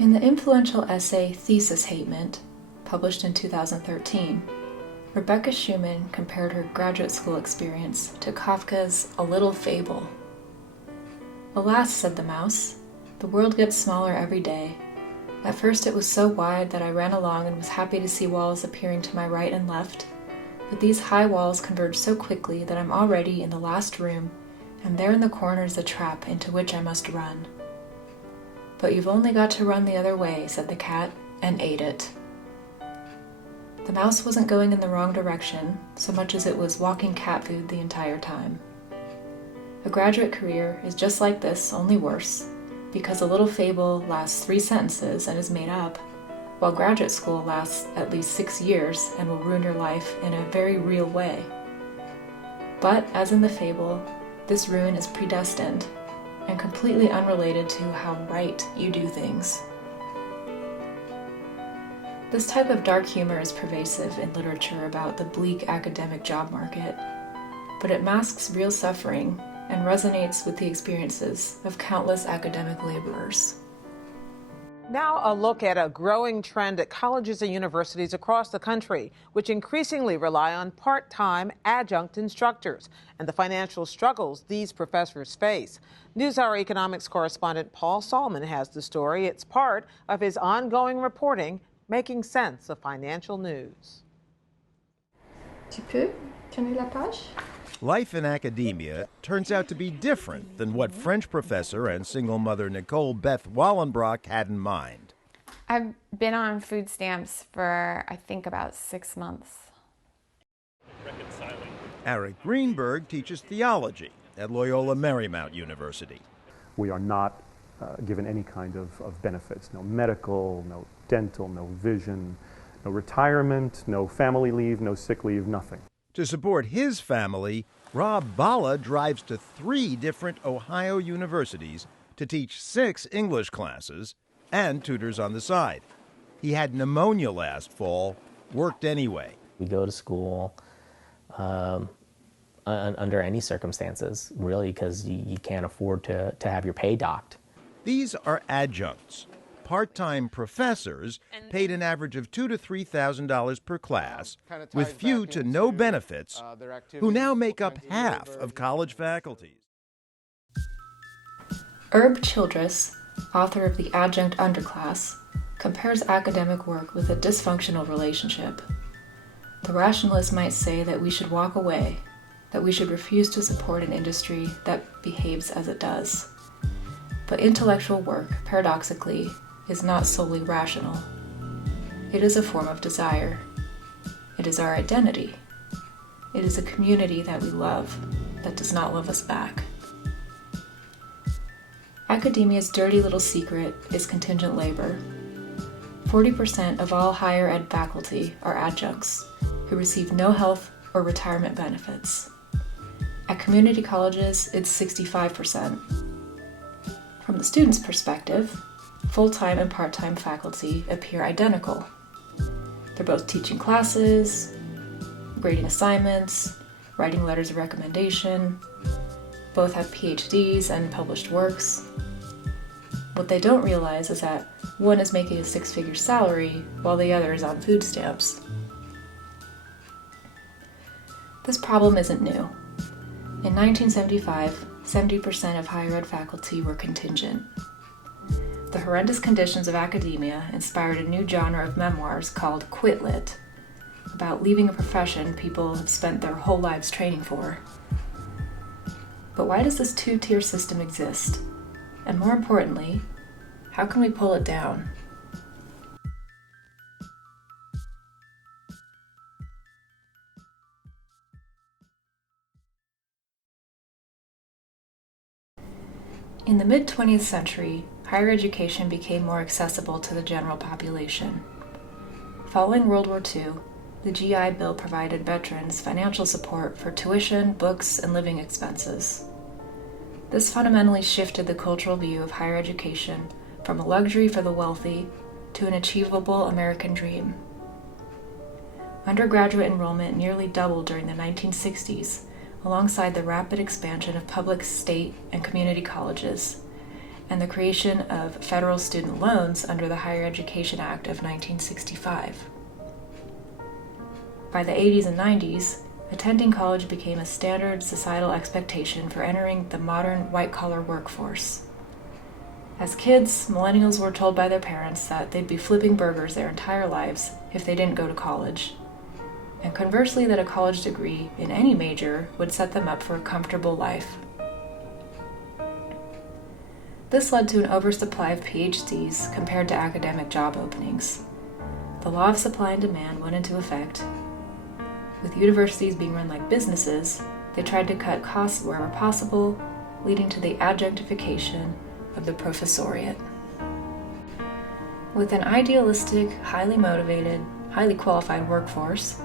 In the influential essay Thesis Hatement, published in 2013, Rebecca Schumann compared her graduate school experience to Kafka's A Little Fable. "Alas," said the mouse, "the world gets smaller every day. At first it was so wide that I ran along and was happy to see walls appearing to my right and left, but these high walls converge so quickly that I'm already in the last room, and there in the corner is a trap into which I must run." "But you've only got to run the other way," said the cat, and ate it. The mouse wasn't going in the wrong direction, so much as it was walking cat food the entire time. A graduate career is just like this, only worse, because A Little Fable lasts 3 sentences and is made up, while graduate school lasts at least 6 years and will ruin your life in a very real way. But, as in the fable, this ruin is predestined, and completely unrelated to how right you do things. This type of dark humor is pervasive in literature about the bleak academic job market, but it masks real suffering and resonates with the experiences of countless academic laborers. Now a look at a growing trend at colleges and universities across the country, which increasingly rely on part-time adjunct instructors and the financial struggles these professors face. NewsHour economics correspondent Paul Solomon has the story. It's part of his ongoing reporting, making sense of financial news. Tu peux tourner la page? Life in academia turns out to be different than what French professor and single mother Nicole Beth Wallenbrock had in mind. I've been on food stamps for, I think, about 6 months. Eric Greenberg teaches theology at Loyola Marymount University. We are not given any kind of benefits, no medical, no dental, no vision, no retirement, no family leave, no sick leave, nothing. To support his family, Rob Bala drives to 3 different Ohio universities to teach 6 English classes and tutors on the side. He had pneumonia last fall, worked anyway. We go to school under any circumstances, really, because you can't afford to have your pay docked. These are adjuncts, part-time professors paid an average of $2,000 to $3,000 per class, with few to no benefits, who now make up half of college faculties. Herb Childress, author of The Adjunct Underclass, compares academic work with a dysfunctional relationship. The rationalist might say that we should walk away, that we should refuse to support an industry that behaves as it does. But intellectual work, paradoxically, is not solely rational. It is a form of desire. It is our identity. It is a community that we love, that does not love us back. Academia's dirty little secret is contingent labor. 40% of all higher ed faculty are adjuncts, who receive no health or retirement benefits. At community colleges, it's 65%. From the student's perspective, full-time and part-time faculty appear identical. They're both teaching classes, grading assignments, writing letters of recommendation. Both have PhDs and published works. What they don't realize is that one is making a 6-figure salary while the other is on food stamps. This problem isn't new. In 1975, 70% of higher ed faculty were contingent. The horrendous conditions of academia inspired a new genre of memoirs called Quit Lit, about leaving a profession people have spent their whole lives training for. But why does this 2-tier system exist? And more importantly, how can we pull it down? In the mid-20th century, higher education became more accessible to the general population. Following World War II, the GI Bill provided veterans financial support for tuition, books, and living expenses. This fundamentally shifted the cultural view of higher education from a luxury for the wealthy to an achievable American dream. Undergraduate enrollment nearly doubled during the 1960s, alongside the rapid expansion of public, state, and community colleges, and the creation of federal student loans under the Higher Education Act of 1965. By the 80s and 90s, attending college became a standard societal expectation for entering the modern white-collar workforce. As kids, millennials were told by their parents that they'd be flipping burgers their entire lives if they didn't go to college, and conversely that a college degree in any major would set them up for a comfortable life. This led to an oversupply of PhDs compared to academic job openings. The law of supply and demand went into effect. With universities being run like businesses, they tried to cut costs wherever possible, leading to the adjunctification of the professoriate. With an idealistic, highly motivated, highly qualified workforce,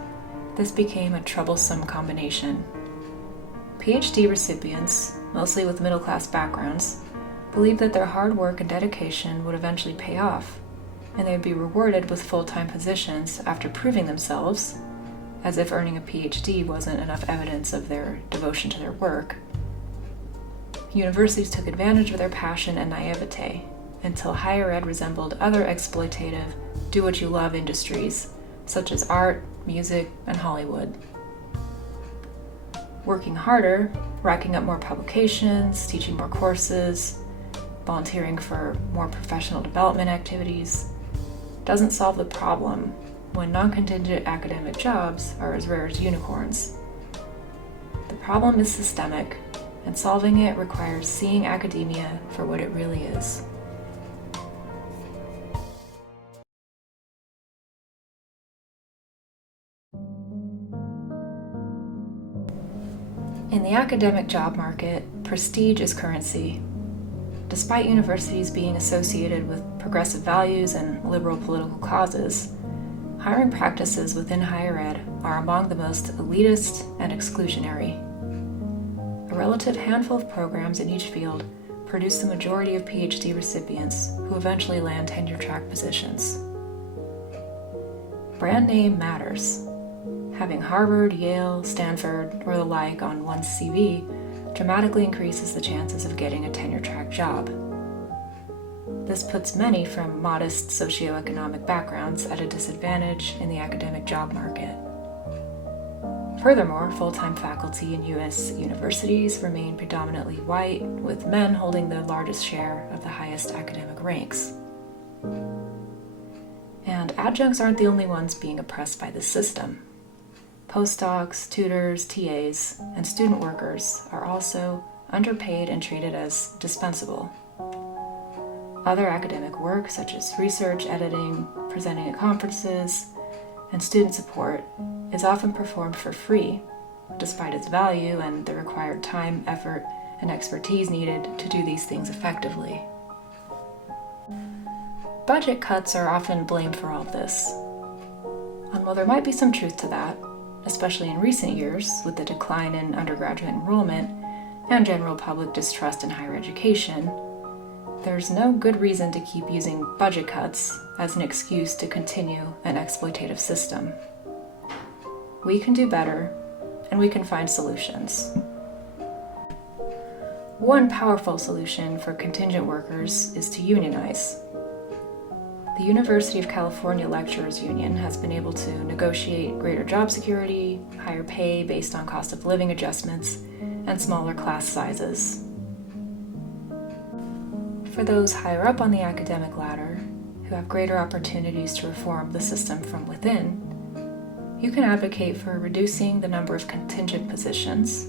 this became a troublesome combination. PhD recipients, mostly with middle-class backgrounds, believed that their hard work and dedication would eventually pay off, and they would be rewarded with full-time positions after proving themselves, as if earning a PhD wasn't enough evidence of their devotion to their work. Universities took advantage of their passion and naivete until higher ed resembled other exploitative, do-what-you-love industries, such as art, music, and Hollywood. Working harder, racking up more publications, teaching more courses, volunteering for more professional development activities, doesn't solve the problem when non-contingent academic jobs are as rare as unicorns. The problem is systemic, and solving it requires seeing academia for what it really is. In the academic job market, prestige is currency. Despite universities being associated with progressive values and liberal political causes, hiring practices within higher ed are among the most elitist and exclusionary. A relative handful of programs in each field produce the majority of PhD recipients who eventually land tenure-track positions. Brand name matters. Having Harvard, Yale, Stanford, or the like on one's CV dramatically increases the chances of getting a tenure-track job. This puts many from modest socioeconomic backgrounds at a disadvantage in the academic job market. Furthermore, full-time faculty in U.S. universities remain predominantly white, with men holding the largest share of the highest academic ranks. And adjuncts aren't the only ones being oppressed by this system. Postdocs, tutors, TAs, and student workers are also underpaid and treated as dispensable. Other academic work, such as research, editing, presenting at conferences, and student support, is often performed for free, despite its value and the required time, effort, and expertise needed to do these things effectively. Budget cuts are often blamed for all of this. And while there might be some truth to that, especially in recent years with the decline in undergraduate enrollment and general public distrust in higher education, there's no good reason to keep using budget cuts as an excuse to continue an exploitative system. We can do better, and we can find solutions. One powerful solution for contingent workers is to unionize. The University of California Lecturers Union has been able to negotiate greater job security, higher pay based on cost of living adjustments, and smaller class sizes. For those higher up on the academic ladder, who have greater opportunities to reform the system from within, you can advocate for reducing the number of contingent positions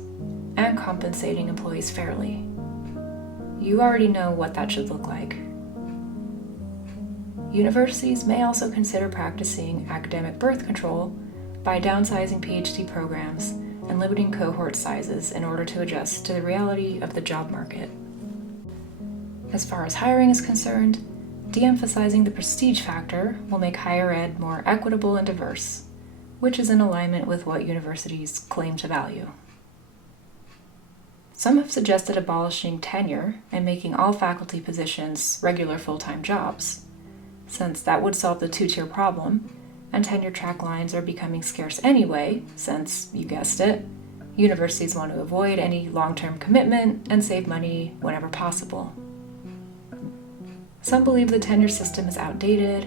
and compensating employees fairly. You already know what that should look like. Universities may also consider practicing academic birth control by downsizing PhD programs and limiting cohort sizes in order to adjust to the reality of the job market. As far as hiring is concerned, de-emphasizing the prestige factor will make higher ed more equitable and diverse, which is in alignment with what universities claim to value. Some have suggested abolishing tenure and making all faculty positions regular full-time jobs, since that would solve the two-tier problem, and tenure-track lines are becoming scarce anyway, since, you guessed it, universities want to avoid any long-term commitment and save money whenever possible. Some believe the tenure system is outdated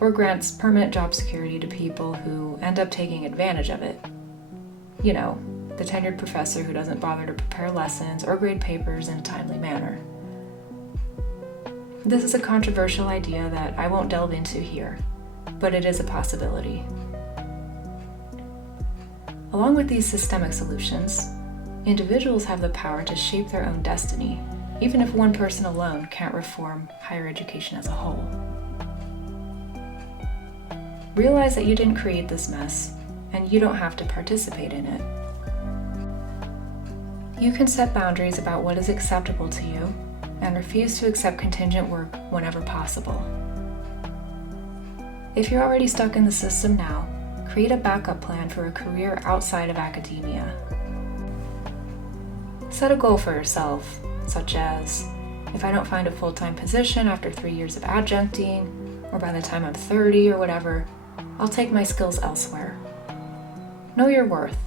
or grants permanent job security to people who end up taking advantage of it. You know, the tenured professor who doesn't bother to prepare lessons or grade papers in a timely manner. This is a controversial idea that I won't delve into here, but it is a possibility. Along with these systemic solutions, individuals have the power to shape their own destiny, even if one person alone can't reform higher education as a whole. Realize that you didn't create this mess, and you don't have to participate in it. You can set boundaries about what is acceptable to you and refuse to accept contingent work whenever possible. If you're already stuck in the system now, create a backup plan for a career outside of academia. Set a goal for yourself, such as, if I don't find a full-time position after 3 years of adjuncting, or by the time I'm 30 or whatever, I'll take my skills elsewhere. Know your worth.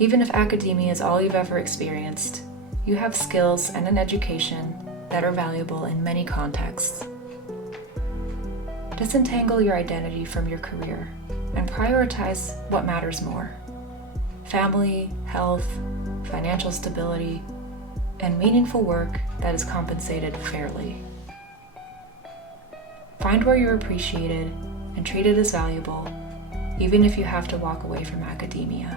Even if academia is all you've ever experienced, you have skills and an education that are valuable in many contexts. Disentangle your identity from your career and prioritize what matters more: family, health, financial stability, and meaningful work that is compensated fairly. Find where you're appreciated and treated as valuable, even if you have to walk away from academia.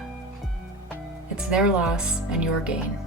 It's their loss and your gain.